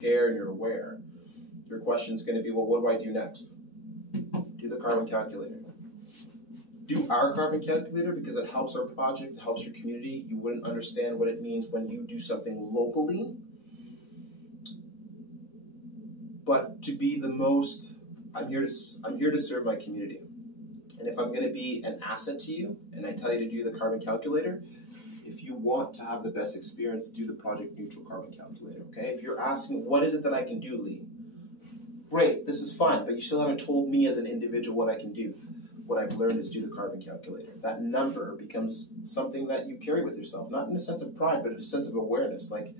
care and you're aware, your question is going to be, well, what do I do next? Do the carbon calculator. Do our carbon calculator because it helps our project, it helps your community. You wouldn't understand what it means when you do something locally. But to be the most, I'm here to serve my community. And if I'm going to be an asset to you, and I tell you to do the carbon calculator, if you want to have the best experience, do the project neutral carbon calculator, okay? If you're asking, what is it that I can do, Lee? Great, this is fun, but you still haven't told me as an individual what I can do. What I've learned is do the carbon calculator. That number becomes something that you carry with yourself, not in a sense of pride, but in a sense of awareness. Like,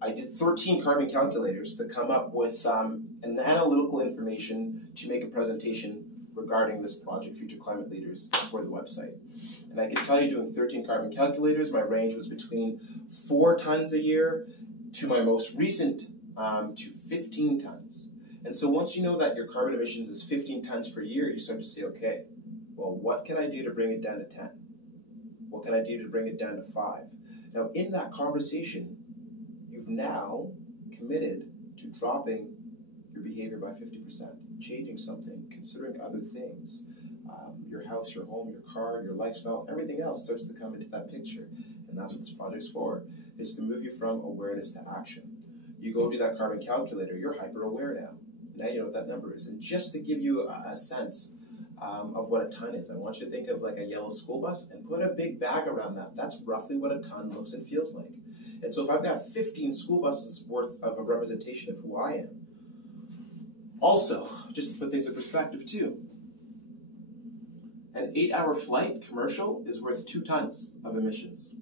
I did 13 carbon calculators to come up with some analytical information to make a presentation regarding this project, Future Climate Leaders, for the website. And I can tell you, doing 13 carbon calculators, my range was between 4 tons a year to my most recent to 15 tons. And so once you know that your carbon emissions is 15 tons per year, you start to say, okay, well, what can I do to bring it down to 10? What can I do to bring it down to 5? Now, in that conversation, you've now committed to dropping your behavior by 50%, changing something, considering other things. Your house, your home, your car, your lifestyle, everything else starts to come into that picture. And that's what this project's for, is to move you from awareness to action. You go do that carbon calculator, you're hyper-aware now. Now you know what that number is. And just to give you a sense of what a ton is, I want you to think of like a yellow school bus and put a big bag around that. That's roughly what a ton looks and feels like. And so if I've got 15 school buses worth of a representation of who I am, also, just to put things in perspective too, an 8-hour flight, commercial, is worth 2 tons of emissions.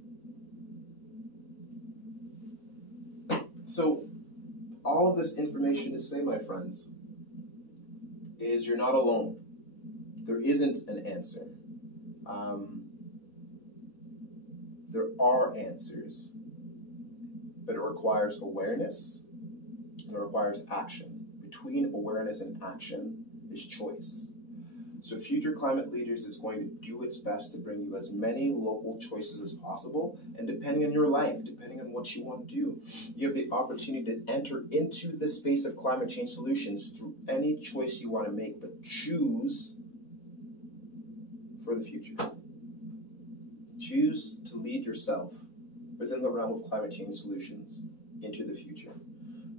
So all of this information to say, my friends, is you're not alone. There isn't an answer. There are answers, but it requires awareness and it requires action. Between awareness and action is choice. So Future Climate Leaders is going to do its best to bring you as many local choices as possible, and depending on your life, depending on what you want to do, you have the opportunity to enter into the space of climate change solutions through any choice you want to make, but choose for the future. Choose to lead yourself within the realm of climate change solutions into the future.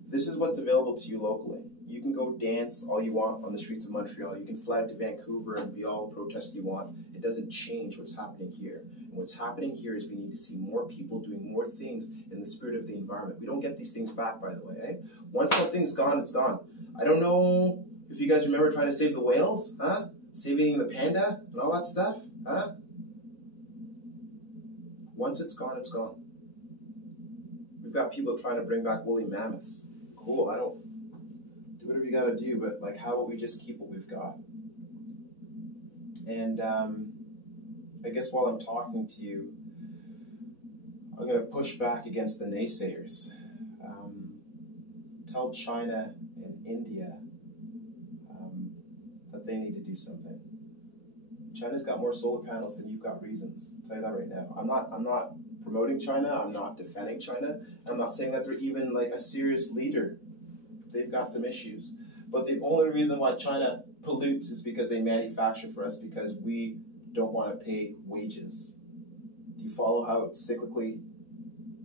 This is what's available to you locally. You can go dance all you want on the streets of Montreal. You can fly to Vancouver and be all the protest you want. It doesn't change what's happening here. And what's happening here is we need to see more people doing more things in the spirit of the environment. We don't get these things back, by the way. Eh? Once that thing's gone, it's gone. I don't know if you guys remember trying to save the whales, huh? Saving the panda and all that stuff, huh? Once it's gone, it's gone. We've got people trying to bring back woolly mammoths. Cool, I don't do whatever you gotta do, but like, how about we just keep what we've got? And I guess while I'm talking to you, I'm gonna push back against the naysayers. Tell China and India that they need to do something. China's got more solar panels than you've got reasons. I'll tell you that right now. I'm not promoting China, I'm not defending China, I'm not saying that they're even like a serious leader. They've got some issues. But the only reason why China pollutes is because they manufacture for us because we don't want to pay wages. Do you follow how it's cyclically?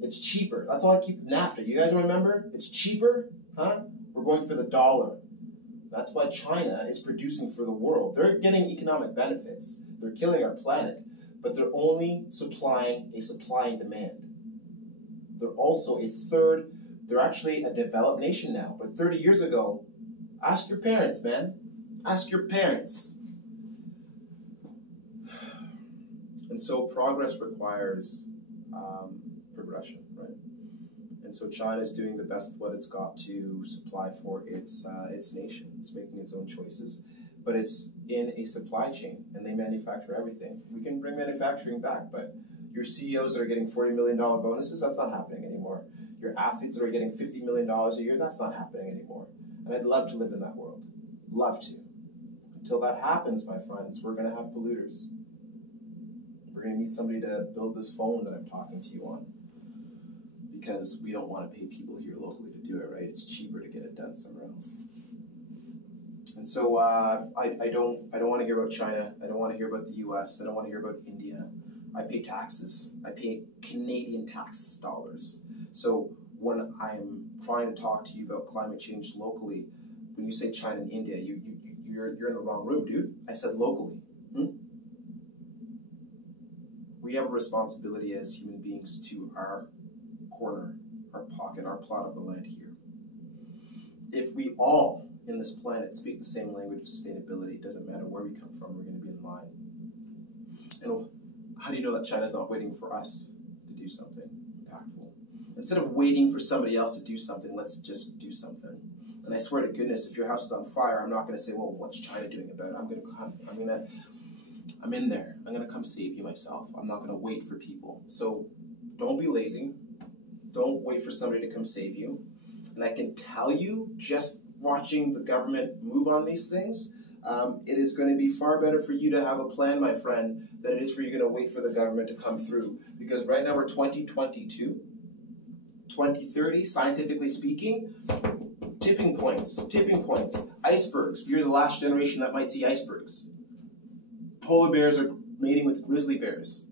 It's cheaper. That's all I keep NAFTA. You guys remember? It's cheaper, huh? We're going for the dollar. That's why China is producing for the world. They're getting economic benefits. They're killing our planet. But they're only supplying a supply and demand. They're also they're actually a developed nation now. But 30 years ago, ask your parents, man. Ask your parents. And so progress requires progression, right? And so China's doing the best what it's got to supply for its nation. It's making its own choices. But it's in a supply chain, and they manufacture everything. We can bring manufacturing back, but your CEOs that are getting $40 million bonuses, that's not happening anymore. Your athletes that are getting $50 million a year, that's not happening anymore. And I'd love to live in that world. Love to. Until that happens, my friends, we're going to have polluters. We're going to need somebody to build this phone that I'm talking to you on, because we don't want to pay people here locally to do it, right? it's cheaper to get it done somewhere else. And so I don't want to hear about China. I don't want to hear about the US. I don't want to hear about India. I pay taxes. I pay Canadian tax dollars. So when I'm trying to talk to you about climate change locally, when you say China and India, you're in the wrong room, dude. I said locally. We have a responsibility as human beings to our corner, our pocket, our plot of the land here. If we all in this planet speak the same language of sustainability, it doesn't matter where we come from, we're going to be in line. And how do you know that China's not waiting for us to do something impactful? Instead of waiting for somebody else to do something, let's just do something. And I swear to goodness, if your house is on fire, I'm not going to say, well, what's China doing about it? I'm in there. I'm going to come save you myself. I'm not going to wait for people. So don't be lazy. Don't wait for somebody to come save you. And I can tell you, just watching the government move on these things, it is going to be far better for you to have a plan, my friend, than it is for you going to wait for the government to come through. Because right now we're 2022, 2030, scientifically speaking, tipping points, icebergs. You're the last generation that might see icebergs. Polar bears are mating with grizzly bears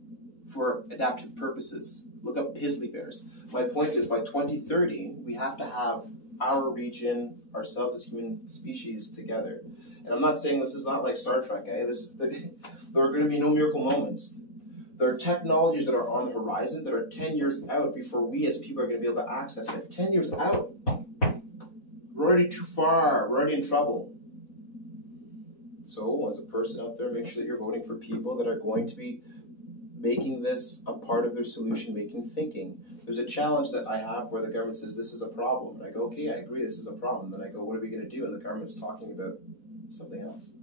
for adaptive purposes. Look up grizzly bears. My point is, by 2030, we have to have our region, ourselves as human species together. And I'm not saying this is not like Star Trek, eh? There are going to be no miracle moments. There are technologies that are on the horizon that are 10 years out before we as people are going to be able to access it. 10 years out. We're already too far. We're already in trouble. So, as a person out there, make sure that you're voting for people that are going to be making this a part of their solution-making thinking. There's a challenge that I have where the government says this is a problem. And I go, okay, I agree, this is a problem. Then I go, what are we going to do? And the government's talking about something else.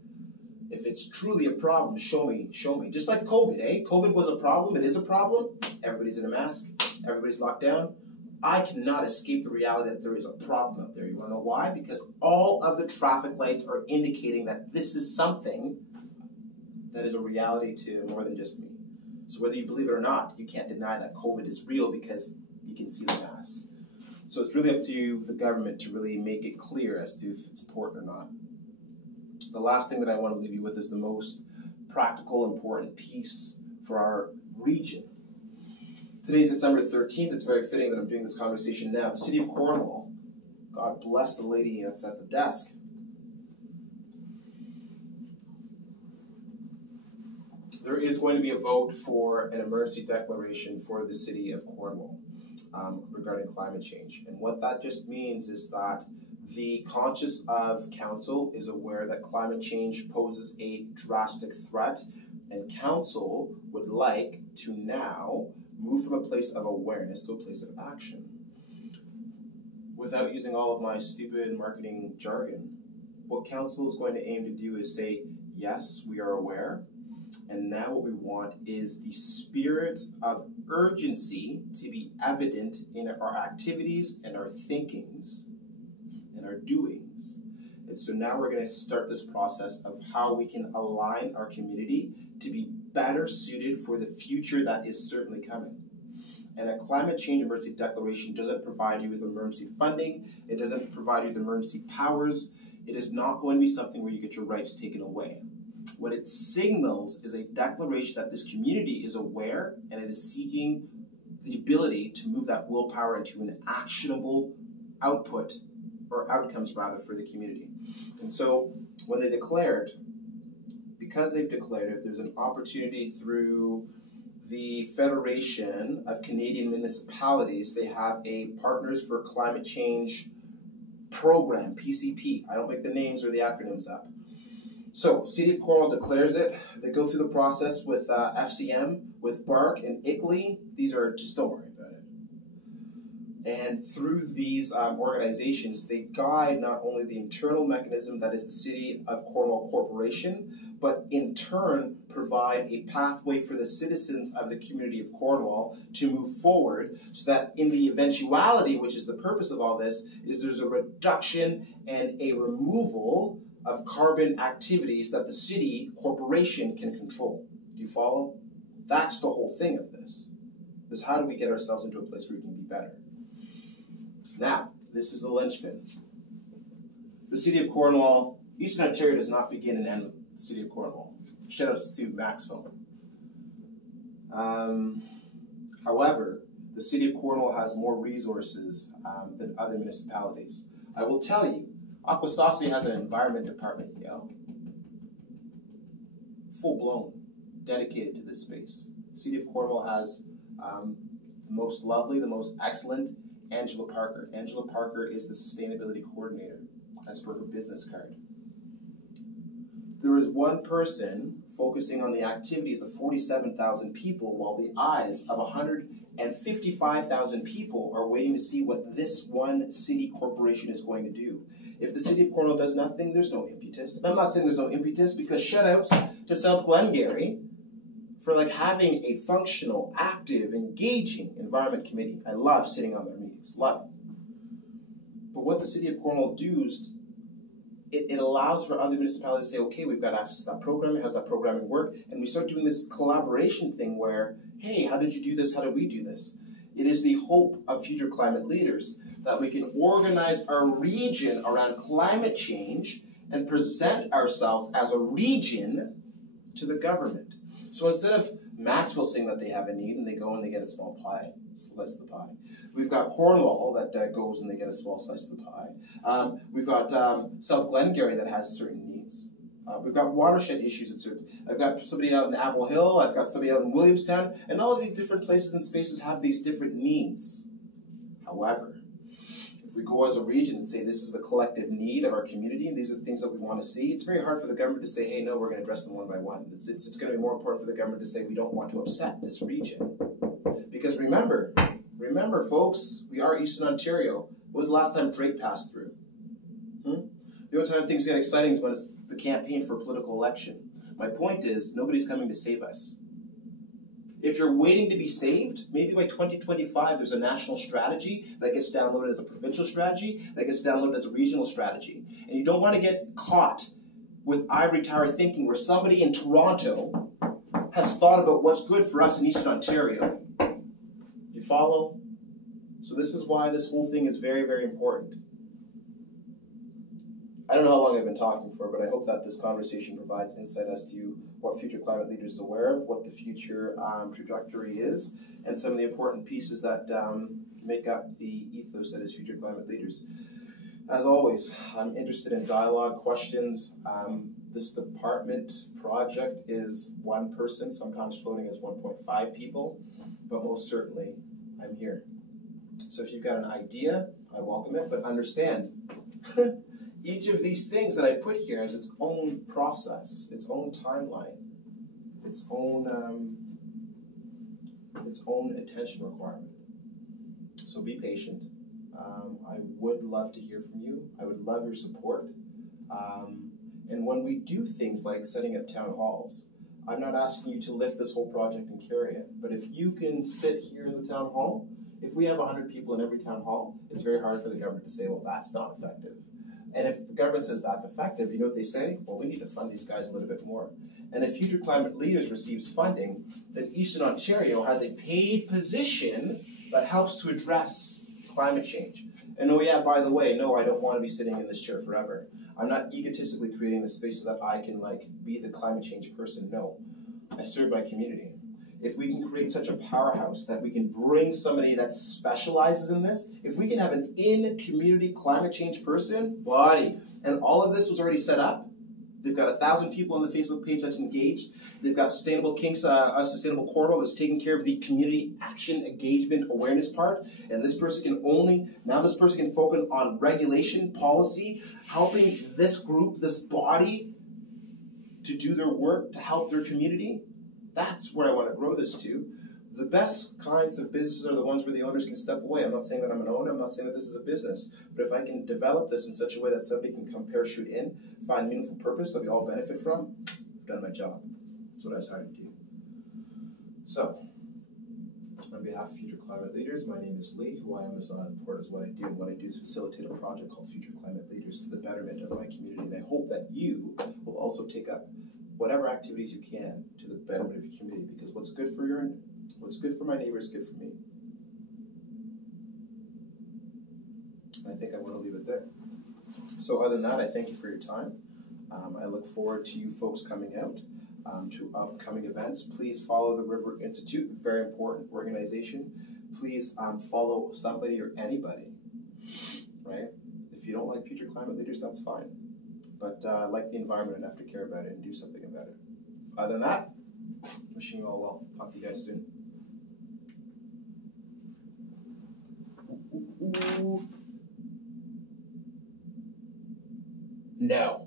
If it's truly a problem, show me. Just like COVID, eh? COVID was a problem. It is a problem. Everybody's in a mask. Everybody's locked down. I cannot escape the reality that there is a problem out there. You want to know why? Because all of the traffic lights are indicating that this is something that is a reality to more than just me. So whether you believe it or not, you can't deny that COVID is real because you can see the masks. So it's really up to the government to really make it clear as to if it's important or not. The last thing that I want to leave you with is the most practical, important piece for our region. Today's December 13th. It's very fitting that I'm doing this conversation now. The city of Cornwall, God bless the lady that's at the desk. There is going to be a vote for an emergency declaration for the city of Cornwall regarding climate change. And what that just means is that the conscience of council is aware that climate change poses a drastic threat, and council would like to now move from a place of awareness to a place of action. Without using all of my stupid marketing jargon, what council is going to aim to do is say, yes, we are aware, and now what we want is the spirit of urgency to be evident in our activities and our thinkings and our doings. And so now we're going to start this process of how we can align our community to be better suited for the future that is certainly coming. And a climate change emergency declaration doesn't provide you with emergency funding. It doesn't provide you with emergency powers. It is not going to be something where you get your rights taken away. What it signals is a declaration that this community is aware and it is seeking the ability to move that willpower into an actionable output, or outcomes rather, for the community. And so when they declared, because they've declared it, there's an opportunity through the Federation of Canadian Municipalities. They have a Partners for Climate Change program, PCP. I don't make the names or the acronyms up. So, City of Cornwall declares it. They go through the process with FCM, with BARC and ICLEI. These are, just don't worry about it. And through these organizations, they guide not only the internal mechanism that is the City of Cornwall Corporation, but in turn provide a pathway for the citizens of the community of Cornwall to move forward, so that in the eventuality, which is the purpose of all this, is there's a reduction and a removal of carbon activities that the city corporation can control. Do you follow? That's the whole thing of this. Is how do we get ourselves into a place where we can be better? Now, This is the linchpin. The City of Cornwall, Eastern Ontario does not begin and end with the City of Cornwall. Shoutouts to Maxwell. However, the City of Cornwall has more resources than other municipalities. I will tell you, Akwesasne has an environment department, full-blown, dedicated to this space. The City of Cornwall has the most lovely, the most excellent Angela Parker. Angela Parker is the sustainability coordinator, as per her business card. There is one person focusing on the activities of 47,000 people, while the eyes of 155,000 people are waiting to see what this one city corporation is going to do. If the City of Cornwall does nothing, there's no impetus. I'm not saying there's no impetus, because shoutouts to South Glengarry for having a functional, active, engaging environment committee. I love sitting on their meetings, love it. But what the City of Cornwall does, it allows for other municipalities to say, okay, we've got access to that programming, how's that programming work? And we start doing this collaboration thing where, hey, how did you do this? How did we do this? It is the hope of future climate leaders that we can organize our region around climate change and present ourselves as a region to the government. So instead of Maxwell saying that they have a need and they go and they get a small pie, slice of the pie, we've got Cornwall that goes and they get a small slice of the pie. We've got South Glengarry that has certain needs. We've got watershed issues at certain. I've got somebody out in Apple Hill, I've got somebody out in Williamstown, and all of these different places and spaces have these different needs. However, if we go as a region and say this is the collective need of our community and these are the things that we want to see, it's very hard for the government to say, hey, no, we're going to address them one by one. It's going to be more important for the government to say we don't want to upset this region. Because remember folks, we are Eastern Ontario. When was the last time Drake passed through? The only time things get exciting is when it's the campaign for a political election. My point is, nobody's coming to save us. If you're waiting to be saved, maybe by 2025 there's a national strategy that gets downloaded as a provincial strategy, that gets downloaded as a regional strategy. And you don't want to get caught with ivory tower thinking where somebody in Toronto has thought about what's good for us in Eastern Ontario. You follow? So this is why this whole thing is very, very important. I don't know how long I've been talking for, but I hope that this conversation provides insight as to what future climate leaders are aware of, what the future trajectory is, and some of the important pieces that make up the ethos that is future climate leaders. As always, I'm interested in dialogue, questions. This department project is one person, sometimes floating as 1.5 people, but most certainly I'm here. So if you've got an idea, I welcome it, but understand, each of these things that I put here has its own process, its own timeline, its own attention requirement. So be patient. I would love to hear from you. I would love your support. And when we do things like setting up town halls, I'm not asking you to lift this whole project and carry it. But if you can sit here in the town hall, if we have 100 people in every town hall, it's very hard for the government to say, well, that's not effective. And if the government says that's effective, you know what they say? Well, we need to fund these guys a little bit more. And if Future Climate Leaders receives funding, then Eastern Ontario has a paid position that helps to address climate change. And oh yeah, by the way, no, I don't want to be sitting in this chair forever. I'm not egotistically creating this space so that I can be the climate change person. No, I serve my community. If we can create such a powerhouse that we can bring somebody that specializes in this, if we can have an in-community climate change person, buddy, and all of this was already set up. They've got 1,000 people on the Facebook page that's engaged. They've got Sustainable Kinks, Sustainable Corridor that's taking care of the community action engagement awareness part. And this person can this person can focus on regulation, policy, helping this group, this body to do their work, to help their community. That's where I want to grow this to. The best kinds of businesses are the ones where the owners can step away. I'm not saying that I'm an owner. I'm not saying that this is a business. But if I can develop this in such a way that somebody can come parachute in, find meaningful purpose that we all benefit from, I've done my job. That's what I was hired to do. So, on behalf of Future Climate Leaders, my name is Lee. Who I am is not important as what I do. And what I do is facilitate a project called Future Climate Leaders to the betterment of my community. And I hope that you will also take up whatever activities you can to the betterment of your community, because what's good for my neighbor is good for me. And I think I want to leave it there. So other than that, I thank you for your time. I look forward to you folks coming out to upcoming events. Please follow the River Institute, very important organization. Please follow somebody or anybody, right? If you don't like future climate leaders, that's fine. But like the environment enough to care about it and do something about it. Other than that, wishing you all well. Talk to you guys soon. No.